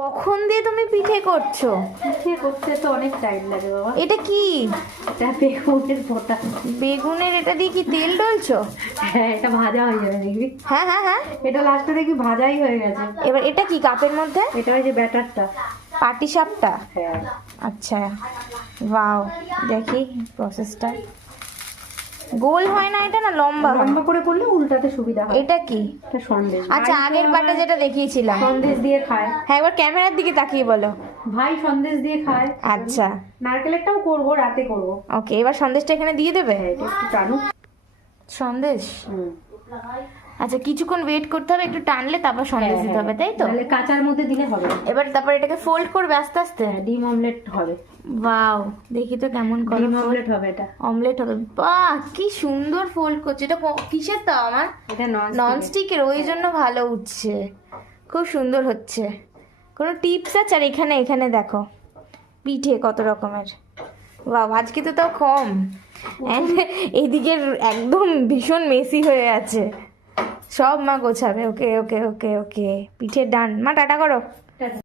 কখন দিয়ে তুমি পিঠে করছো? পিঠে করতে তো অনেক টাইম লাগে বাবা। এটা কি? এটা বেগুনের ভর্তা। বেগুনের এটা দিয়ে কি তেল ডলছো? হ্যাঁ, এটা ভাজা হয়ে যাবে দেখবি। হ্যাঁ হ্যাঁ হ্যাঁ। এটা লাস্টে দেখবি ভাজাই হয়ে গেছে। এবার এটা কি কাপের মধ্যে? এটা ওই যে ব্যাটারটা। পাটিসাপটা? হ্যাঁ। আচ্ছা, ওয়াও, দেখি প্রসেসটা। গোল হয় না এটা, না লম্বা হয়? লম্বা করে করলে উল্টাতে সুবিধা হয়। এটা কি? এটা সন্দেশ। আচ্ছা, ভাই তো আগের পাটে আবার যেটা দেখিয়েছিলাম। সন্দেশ দিয়ে খায়। হ্যাঁ, একবার ক্যামেরার দিকে তাকিয়ে বলো। ভাই সন্দেশ দিয়ে খায়। আচ্ছা, নারকেলেরটাও করবো, রাতে করবো। ওকে, এবার সন্দেশটা এখানে দিয়ে দেবে। হ্যাঁ, এটা একটু টানুক। সন্দেশ, হুম। আচ্ছা, কিছুক্ষণ ওয়েট করতে হবে, একটু টানলে তারপর সন্দেশ দিতে হবে, তাই তো? তাহলে কাঁচার মধ্যে দিলে হবে। এবার তারপর এটাকে ফোল্ড করবে আস্তে আস্তে। হ্যাঁ, ডিম অমলেট হবে। ওয়াও, দেখি তো কেমন করে। ডিম অমলেট হবে এটা। অমলেট হবে। বাহ, কি সুন্দর ফোল্ড করছে। এটা কিসের তাও আমার? এটা নন স্টিকের, ওই জন্য ভালো উঠছে, খুব সুন্দর হচ্ছে। কোনো টিপস আছে? আর এখানে এখানে দেখো পিঠে কত রকমের। বাহ, আজকে তো তাও কম। And এইদিকের একদম ভীষণ মেসি হয়ে আছে, সব মা গোছাবে। ওকে ওকে ওকে ওকে, পিঠে ডান। মা টাটা করো।